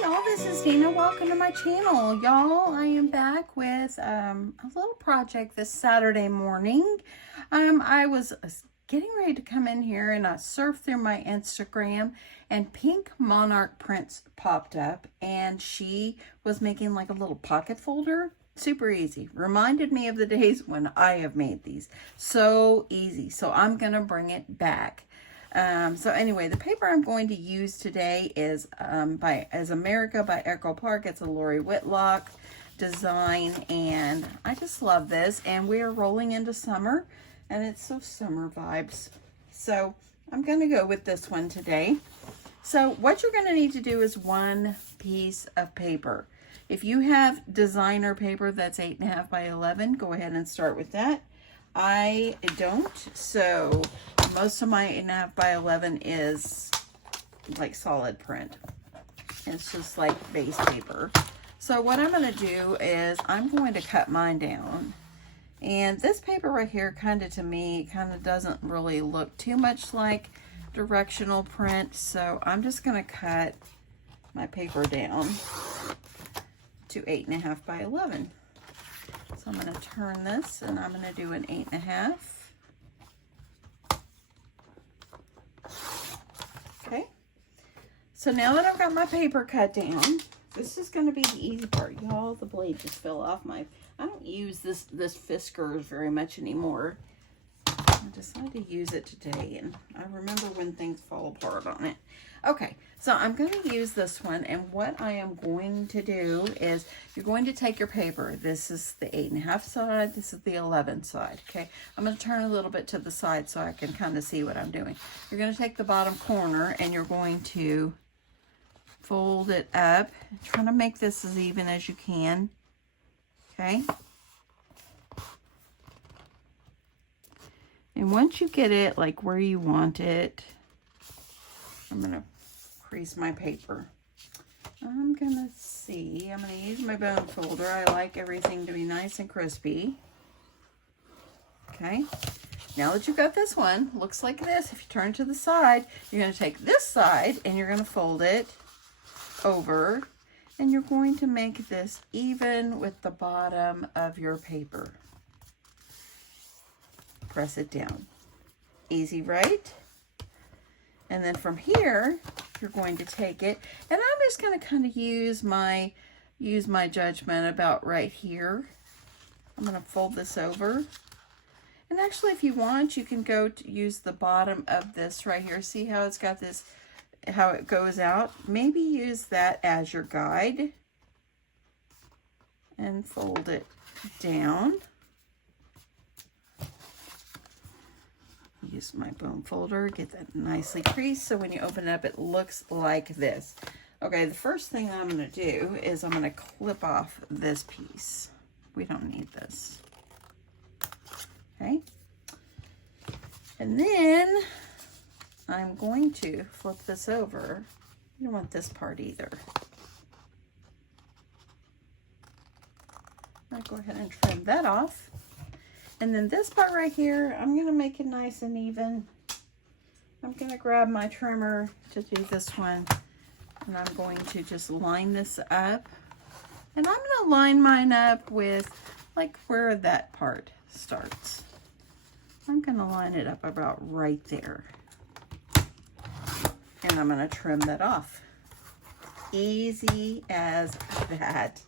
Y'all, this is Dina. Welcome to my channel. Y'all, I am back with a little project this Saturday morning. I was getting ready to come in here and I surfed through my Instagram and Pink Monarch Prints popped up and she was making like a little pocket folder. Super easy. Reminded me of the days when I have made these. So easy. So I'm going to bring it back. So anyway, the paper I'm going to use today is As America by Echo Park. It's a Lori Whitlock design, and I just love this. And we are rolling into summer, and it's so summer vibes. So I'm going to go with this one today. So what you're going to need to do is one piece of paper. If you have designer paper that's 8.5 by 11, go ahead and start with that. I don't, so most of my 8.5 by 11 is like solid print. It's just like base paper. So what I'm going to do is I'm going to cut mine down. And this paper right here to me doesn't really look too much like directional print. So I'm just going to cut my paper down to 8.5 by 11. So I'm going to turn this and I'm going to do an 8.5. Okay. So now that I've got my paper cut down, this is going to be the easy part. Y'all, the blade just fell off I don't use this Fiskars very much anymore. I decided to use it today and I remember when things fall apart on it. Okay, so I'm going to use this one, and what I am going to do is you're going to take your paper. This is the 8.5 side, this is the 11 side, okay? I'm going to turn a little bit to the side so I can kind of see what I'm doing. You're going to take the bottom corner and you're going to fold it up. Try to make this as even as you can, okay? And once you get it like where you want it, I'm going to crease my paper. I'm going to use my bone folder. I like everything to be nice and crispy. Okay. Now that you've got this one, looks like this. If you turn to the side, you're going to take this side and you're going to fold it over. And you're going to make this even with the bottom of your paper. Press it down. Easy, right? And then from here, you're going to take it, and I'm just going to kind of use my judgment about right here. I'm going to fold this over. And actually, if you want, you can go to use the bottom of this right here. See how it's got this, how it goes out? Maybe use that as your guide and fold it down. Use my bone folder, get that nicely creased so when you open it up it looks like this. Okay, the first thing I'm going to do is I'm going to clip off this piece. We don't need this. Okay. And then I'm going to flip this over. You don't want this part either. I'll go ahead and trim that off. And then this part right here, I'm going to make it nice and even. I'm going to grab my trimmer to do this one. And I'm going to just line this up. And I'm going to line mine up with like where that part starts. I'm going to line it up about right there. And I'm going to trim that off. Easy as that.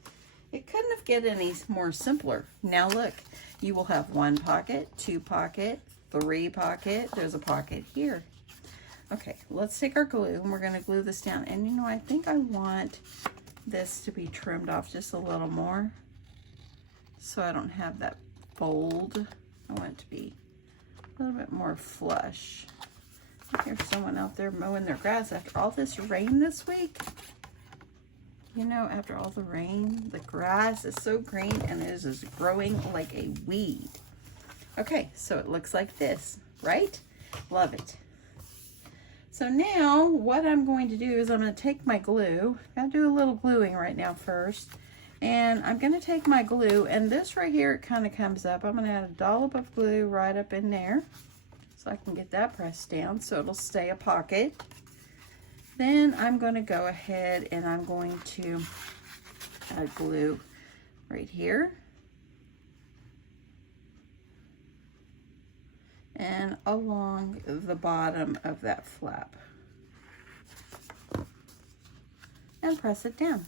It couldn't have get any more simpler. Now look. You will have 1 pocket, 2 pocket, 3 pocket. There's a pocket here. Okay, let's take our glue and we're going to glue this down. And you know, I think I want this to be trimmed off just a little more so I don't have that fold. I want it to be a little bit more flush. I hear someone out there mowing their grass after all this rain this week. You know, after all the rain, the grass is so green and it is just growing like a weed. Okay, so it looks like this, right? Love it. So now what I'm going to do is I'm going to take my glue. I'll do a little gluing right now first. And I'm going to take my glue, and this right here, it kind of comes up. I'm going to add a dollop of glue right up in there so I can get that pressed down so it'll stay a pocket. Then I'm going to go ahead and I'm going to add glue right here and along the bottom of that flap, and press it down.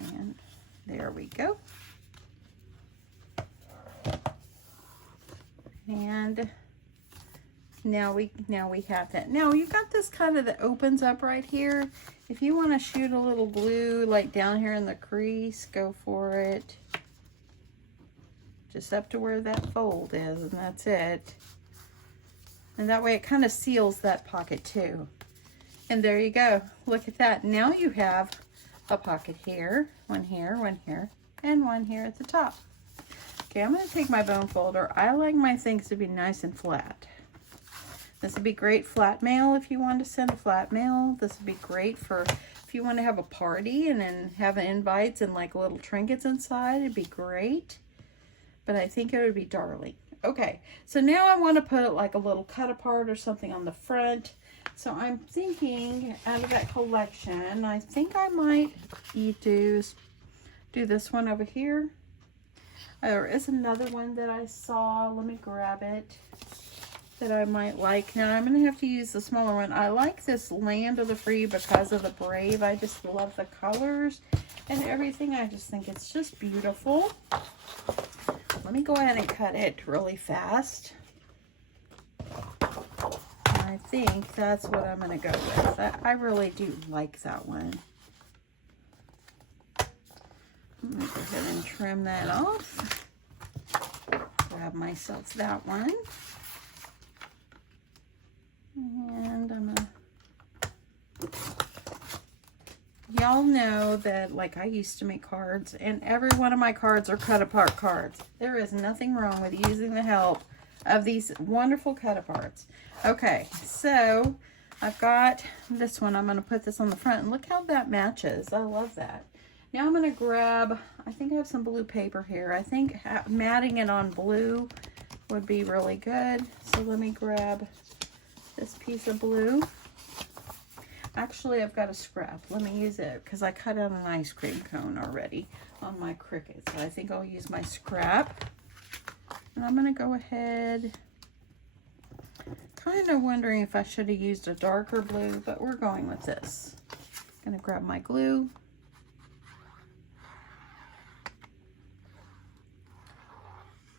And there we go. And now we have that. Now you got this kind of that opens up right here. If you want to shoot a little glue like down here in the crease, go for it. Just up to where that fold is, and that's it. And that way it kind of seals that pocket too. And there you go. Look at that. Now you have a pocket here, one here, and one here at the top. Okay, I'm going to take my bone folder. I like my things to be nice and flat. This would be great flat mail if you want to send a flat mail. This would be great for if you want to have a party and then have invites and like little trinkets inside. It'd be great. But I think it would be darling. Okay, so now I want to put like a little cut apart or something on the front. So I'm thinking out of that collection, I think I might do this one over here. There is another one that I saw. Let me grab it. That I might like. Now I'm going to have to use the smaller one. I like this Land of the Free because of the Brave. I just love the colors and everything. I just think it's just beautiful. Let me go ahead and cut it really fast. I think that's what I'm going to go with. I really do like that one. I'm going to go ahead and trim that off. Grab myself that one. And I'm gonna, y'all know that like I used to make cards and every one of my cards are cut apart cards. There is nothing wrong with using the help of these wonderful cut aparts. Okay, so I've got this one. I'm going to put this on the front and look how that matches. I love that. Now I'm going to grab, I think I have some blue paper here. I think matting it on blue would be really good. So let me grab this piece of blue. Actually, I've got a scrap. Let me use it because I cut out an ice cream cone already on my Cricut. So I think I'll use my scrap. And I'm going to go ahead. Kind of wondering if I should have used a darker blue, but we're going with this. I'm going to grab my glue.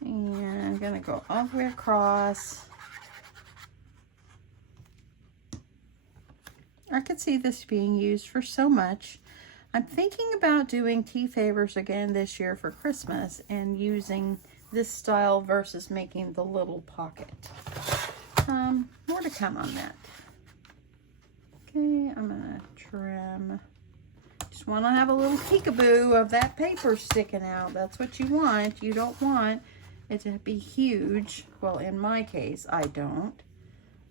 And I'm going to go all the way across. I could see this being used for so much. I'm thinking about doing tea favors again this year for Christmas and using this style versus making the little pocket. More to come on that. Okay, I'm gonna trim. Just want to have a little peekaboo of that paper sticking out. That's what you want. You don't want it to be huge. Well, in my case, I don't.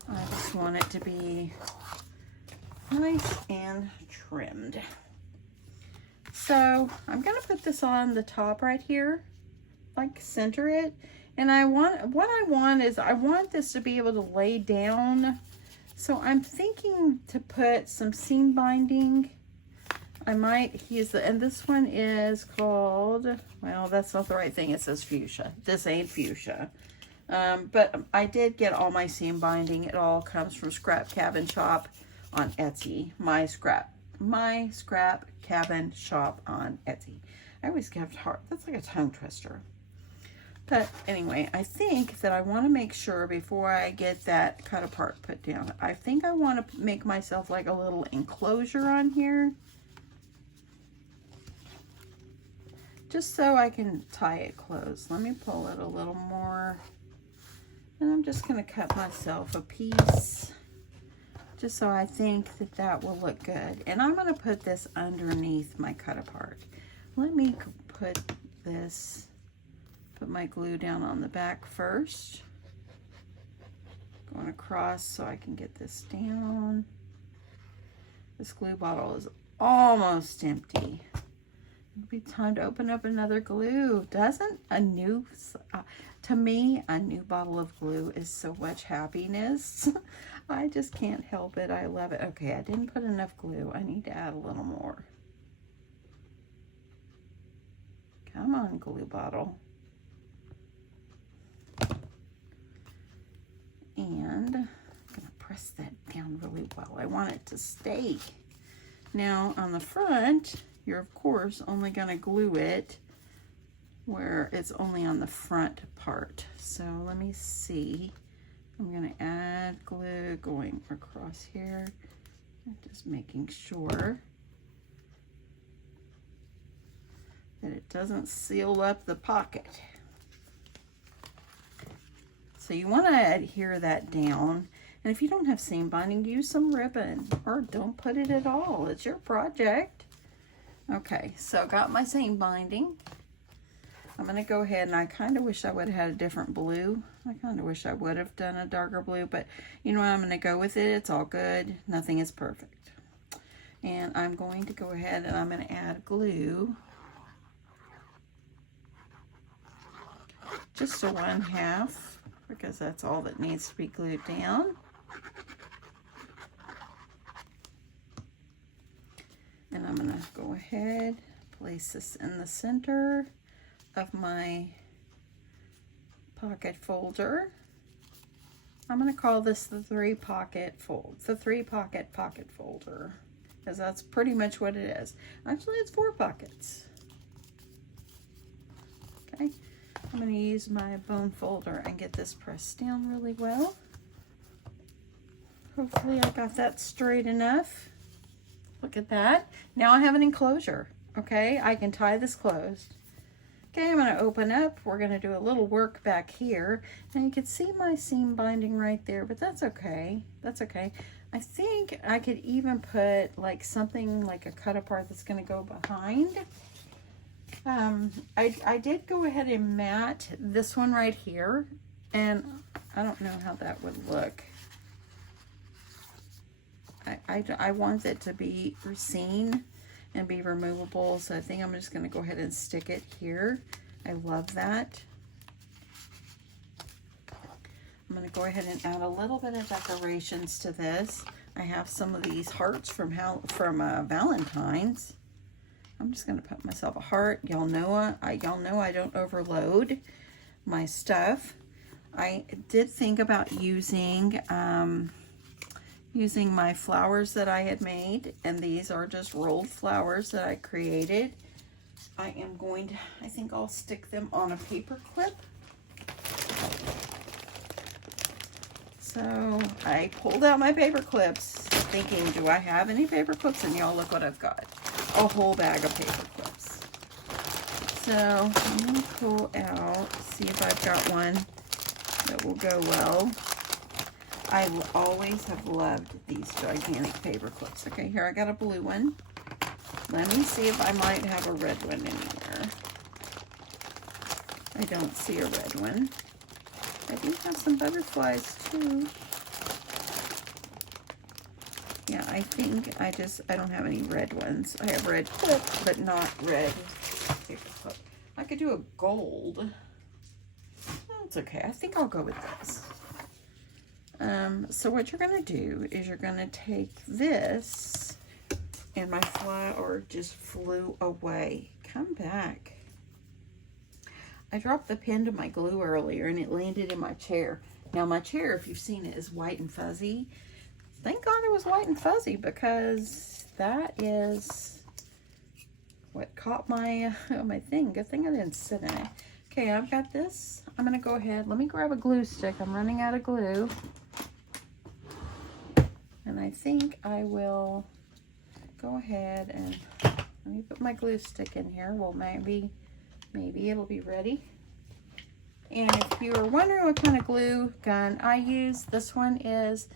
I just want it to be nice and trimmed. So I'm gonna put this on the top right here, like center it. And I want this to be able to lay down. So I'm thinking to put some seam binding. I might use and this one is called, well, that's not the right thing. It says fuchsia. This ain't fuchsia. But I did get all my seam binding. It all comes from Scrap Cabin Shop on Etsy. My scrap cabin shop on Etsy. I always get hard. That's like a tongue twister. But anyway, I think that I want to make sure before I get that cut apart put down, I think I want to make myself like a little enclosure on here. Just so I can tie it closed. Let me pull it a little more. And I'm just going to cut myself a piece. Just so I think that that will look good. And I'm going to put this underneath my cut apart. Let me put my glue down on the back first. Going across so I can get this down. This glue bottle is almost empty. It'll be time to open up another glue. Doesn't a new, to me, a new bottle of glue is so much happiness. I just can't help it. I love it. Okay, I didn't put enough glue. I need to add a little more. Come on, glue bottle. And I'm gonna press that down really well. I want it to stay. Now on the front, you're of course only gonna glue it where it's only on the front part. So let me see. I'm gonna add glue going across here. Just making sure that it doesn't seal up the pocket. So you want to adhere that down. And if you don't have seam binding, use some ribbon or don't put it at all. It's your project. Okay, so I got my seam binding. I'm going to go ahead, and I kind of wish I would have had a different blue. I kind of wish I would have done a darker blue, but you know what, I'm going to go with it. It's all good. Nothing is perfect. And I'm going to go ahead and I'm going to add glue. Just to 1/2, because that's all that needs to be glued down. And I'm going to go ahead, place this in the center of my pocket folder. I'm going to call this the three pocket pocket folder, because that's pretty much what it is. Actually, it's 4 pockets. Okay. I'm going to use my bone folder and get this pressed down really well. Hopefully I got that straight enough. Look at that. Now I have an enclosure. Okay, I can tie this closed. Okay, I'm going to open up. We're going to do a little work back here. And you can see my seam binding right there, but that's okay. That's okay. I think I could even put like something like a cut apart that's going to go behind. I did go ahead and mat this one right here, and I don't know how that would look. I want it to be seen and be removable, so I think I'm just going to go ahead and stick it here. I love that. I'm going to go ahead and add a little bit of decorations to this. I have some of these hearts from Valentine's. I'm just going to put myself a heart. Y'all know I don't overload my stuff. I did think about using my flowers that I had made, and these are just rolled flowers that I created. I think I'll stick them on a paper clip. So I pulled out my paper clips thinking, do I have any paper clips? And y'all, look what I've got. A whole bag of paper clips. So I'm going to pull out, see if I've got one that will go well. I always have loved these gigantic paper clips. Okay, here I got a blue one. Let me see if I might have a red one anywhere. I don't see a red one. I do have some butterflies too. Yeah, I think I don't have any red ones. I have red clip, but not red paper clip. I could do a gold. That's okay. I think I'll go with this. So what you're going to do is you're going to take this, and my flower just flew away. Come back. I dropped the pin to my glue earlier, and it landed in my chair. Now my chair, if you've seen it, is white and fuzzy. Thank God it was white and fuzzy, because that is what caught my my thing. Good thing I didn't sit in it. Okay, I've got this. I'm going to go ahead. Let me grab a glue stick. I'm running out of glue. And I think I will go ahead and let me put my glue stick in here. Well, maybe it'll be ready. And if you were wondering what kind of glue gun I use, this one is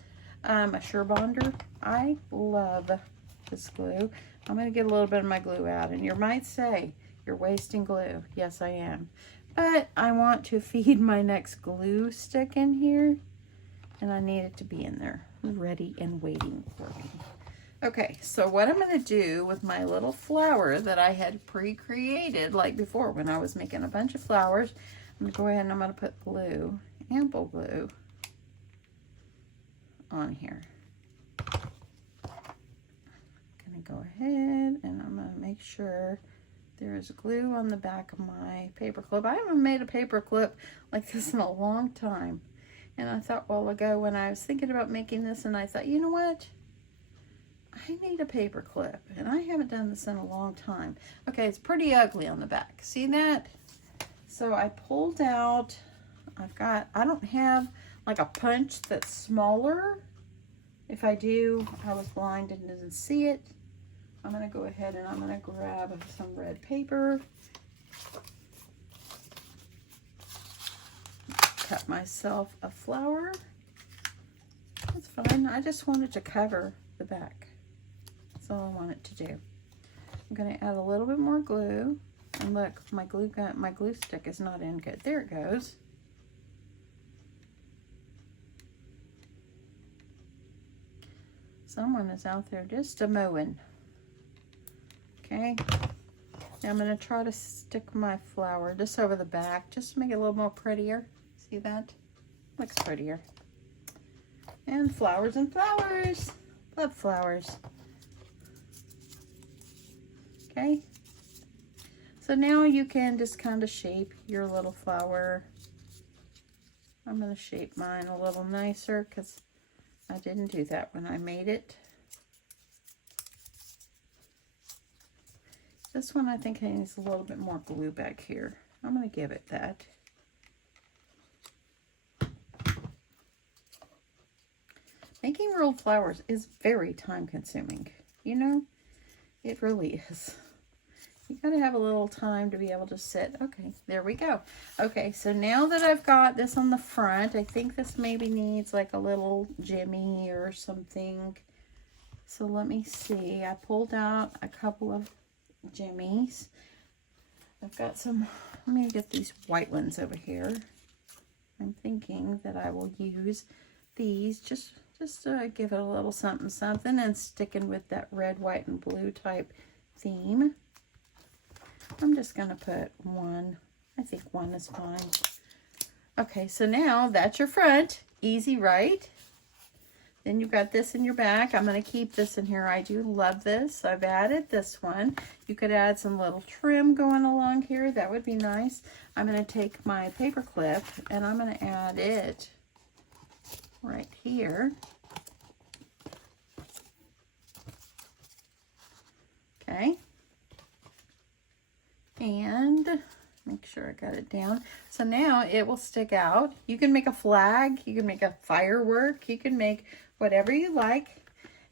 a Sure Bonder. I love this glue. I'm going to get a little bit of my glue out, and you might say, you're wasting glue. Yes, I am. But I want to feed my next glue stick in here, and I need it to be in there, ready and waiting for me. Okay, so what I'm going to do with my little flower that I had pre-created like before when I was making a bunch of flowers, I'm going to go ahead and I'm going to put glue, ample glue, on here. I'm going to go ahead and I'm going to make sure there is glue on the back of my paper clip. I haven't made a paper clip like this in a long time. And I thought a while ago when I was thinking about making this, and I thought, you know what? I need a paper clip, and I haven't done this in a long time. Okay, it's pretty ugly on the back. See that? So I pulled out, I don't have like a punch that's smaller. If I do, I was blind and didn't see it. I'm going to go ahead and I'm going to grab some red paper. Cut myself a flower. That's fine. I just wanted to cover the back. That's all I want it to do. I'm going to add a little bit more glue. And look, my glue stick is not in good. There it goes. Someone is out there just a mowing. Okay. Now I'm going to try to stick my flower just over the back, just to make it a little more prettier. See that? Looks prettier. And flowers and flowers. Love flowers. Okay. So now you can just kind of shape your little flower. I'm going to shape mine a little nicer because I didn't do that when I made it. This one I think needs a little bit more glue back here. I'm going to give it that. Making rolled flowers is very time consuming. You know, it really is. You gotta have a little time to be able to sit. Okay, there we go. Okay, so now that I've got this on the front, I think this maybe needs like a little jimmy or something. So let me see. I pulled out a couple of jimmies. I've got some, let me get these white ones over here. I'm thinking that I will use these just to give it a little something something, and sticking with that red, white, and blue type theme. I'm just going to put one. I think one is fine. Okay, so now that's your front. Easy, right? Then you've got this in your back. I'm going to keep this in here. I do love this. I've added this one. You could add some little trim going along here. That would be nice. I'm going to take my paper clip and I'm going to add it right here. Okay. And make sure I got it down. So now it will stick out. You can make a flag, you can make a firework, you can make whatever you like.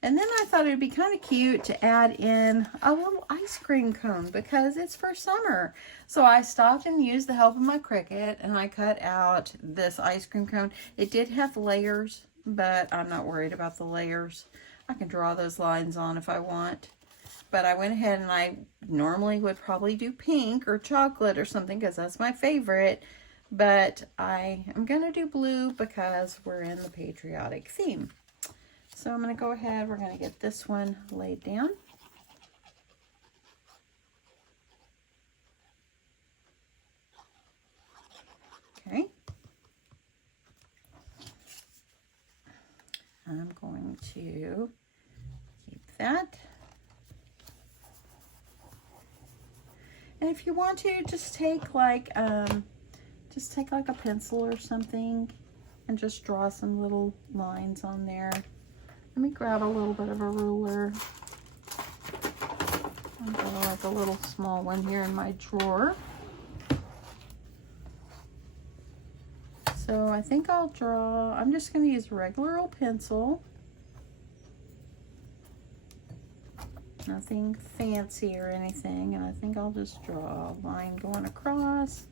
And then I thought it would be kind of cute to add in a little ice cream cone because it's for summer. So I stopped and used the help of my Cricut and I cut out this ice cream cone. It did have layers, but I'm not worried about the layers. I can draw those lines on if I want. But I went ahead and I normally would probably do pink or chocolate or something because that's my favorite. But I am going to do blue because we're in the patriotic theme. So I'm going to go ahead. We're going to get this one laid down. Okay. I'm going to keep that. And if you want to, just take like a pencil or something and just draw some little lines on there. Let me grab a little bit of a ruler. I've got like a little small one here in my drawer. So I think I'll draw, I'm just going to use a regular old pencil. Nothing fancy or anything, and I think I'll just draw a line going across,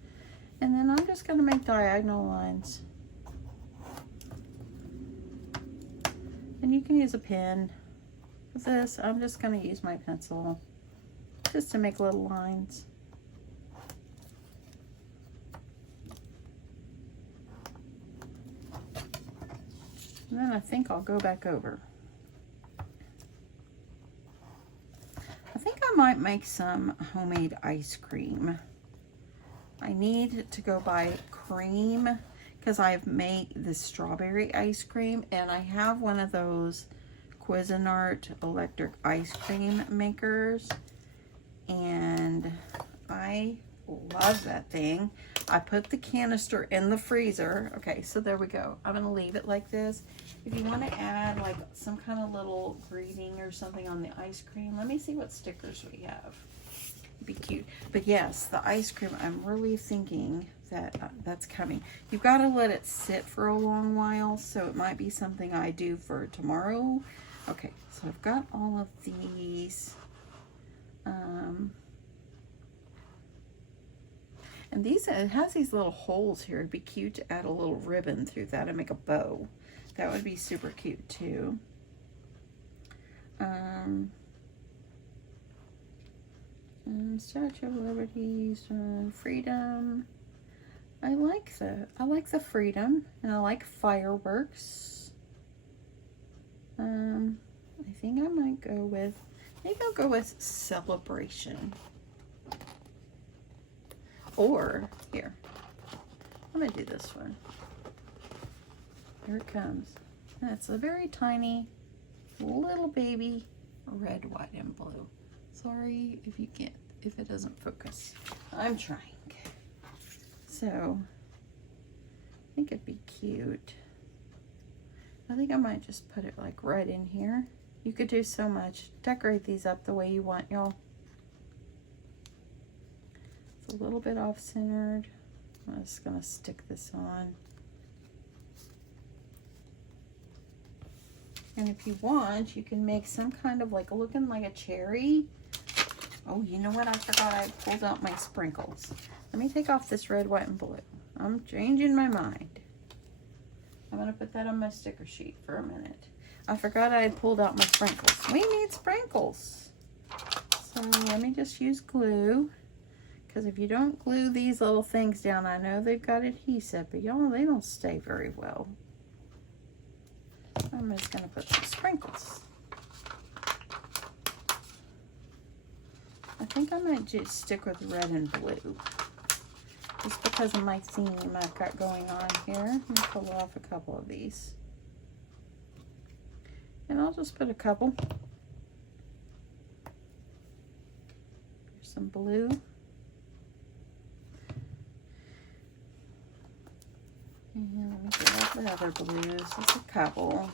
and then I'm just going to make diagonal lines. And you can use a pen. With this, I'm just going to use my pencil just to make little lines. And then I think I'll go back over. might make some homemade ice cream. I need to go buy cream because I've made this strawberry ice cream, and I have one of those Cuisinart electric ice cream makers, and I love that thing. I put the canister in the freezer. Okay, so there we go. I'm gonna leave it like this. If you want to add like some kind of little greeting or something on the ice cream, let me see what stickers we have. It'd be cute. But yes, the ice cream, I'm really thinking that that's coming. You've got to let it sit for a long while, so it might be something I do for tomorrow. Okay, so I've got all of these. And these, it has these little holes here. It'd be cute to add a little ribbon through that and make a bow. That would be super cute too. Statue of Liberty, freedom. I like the freedom, and I like fireworks. I think I might go with, maybe I'll go with celebration. Or, here, I'm gonna do this one. Here it comes. That's a very tiny, little baby, red, white, and blue. Sorry if it doesn't focus. I'm trying. So, I think it'd be cute. I think I might just put it like right in here. You could do so much. Decorate these up the way you want, y'all. A little bit off-centered. I'm just gonna stick this on. And if you want, you can make some kind of like looking like a cherry. Oh, you know what? I forgot I pulled out my sprinkles. Let me take off this red, white, and blue. I'm changing my mind. I'm gonna put that on my sticker sheet for a minute. I forgot I had pulled out my sprinkles. We need sprinkles. So let me just use glue. Because if you don't glue these little things down, I know they've got adhesive, but y'all, they don't stay very well. I'm just going to put some sprinkles. I think I might just stick with red and blue. Just because of my theme I've got going on here. Let me pull off a couple of these. And I'll just put a couple. Here's some blue. And let me get out the other blues, just a couple.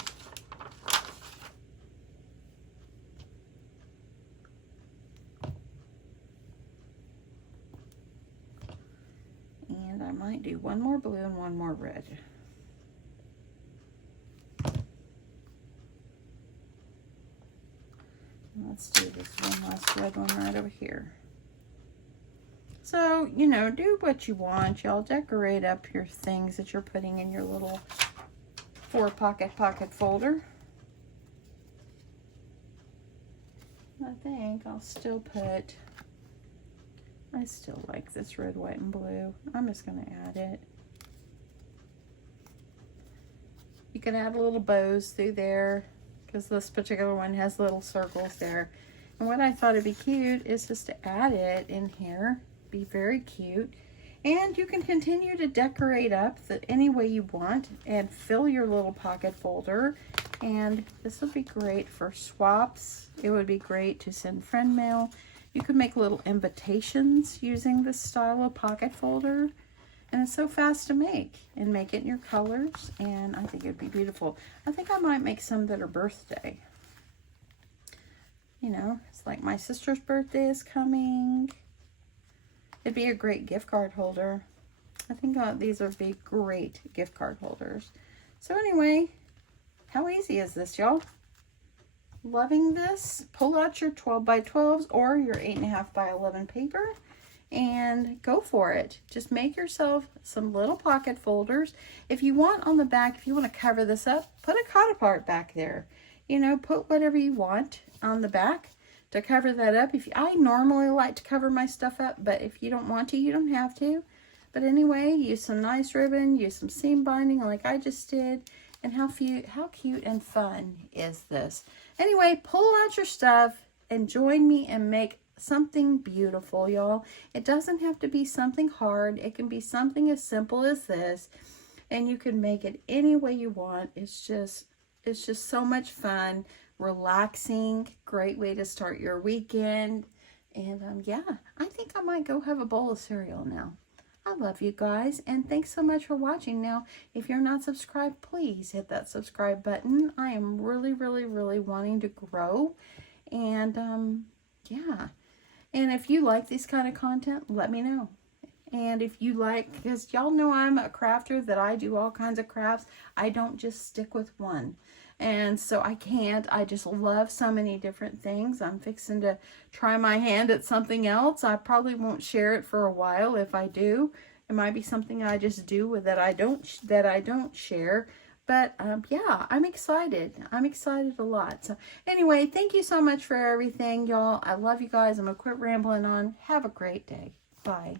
And I might do one more blue and one more red. And let's do this one last red one right over here. So, you know, do what you want. Y'all decorate up your things that you're putting in your little 4-pocket folder. I think I'll still put, I still like this red, white, and blue. I'm just going to add it. You can add little bows through there because this particular one has little circles there. And what I thought would be cute is just to add it in here. Be very cute, and you can continue to decorate up any way you want and fill your little pocket folder. And this would be great for swaps. It would be great to send friend mail. You could make little invitations using this style of pocket folder, and it's so fast to make, and make it in your colors, and I think it'd be beautiful. I think I might make some that are birthday. You know, it's like my sister's birthday is coming. It'd be a great gift card holder. I think these would be great gift card holders. So anyway, how easy is this, y'all? Loving this. Pull out your 12 by 12s or your 8.5 by 11 paper and go for it. Just make yourself some little pocket folders. If you want on the back, if you want to cover this up, put a cotton part back there. You know, put whatever you want on the back to cover that up. I normally like to cover my stuff up, but if you don't want to, you don't have to. But anyway, use some nice ribbon, use some seam binding like I just did. And how cute and fun is this? Anyway, pull out your stuff and join me and make something beautiful, y'all. It doesn't have to be something hard. It can be something as simple as this, and you can make it any way you want. It's just so much fun, relaxing, great way to start your weekend. And yeah, I think I might go have a bowl of cereal now. I love you guys, and thanks so much for watching. Now, if you're not subscribed, please hit that subscribe button. I am really, really, really wanting to grow. And yeah. And if you like this kind of content, let me know. And if you like, because y'all know I'm a crafter, that I do all kinds of crafts. I don't just stick with one. And so I just love so many different things. I'm fixing to try my hand at something else. I probably won't share it for a while. If I do, it might be something I just do that I don't share. But yeah, I'm excited. I'm excited a lot. So anyway, thank you so much for everything, y'all. I love you guys. I'm going to quit rambling on. Have a great day. Bye.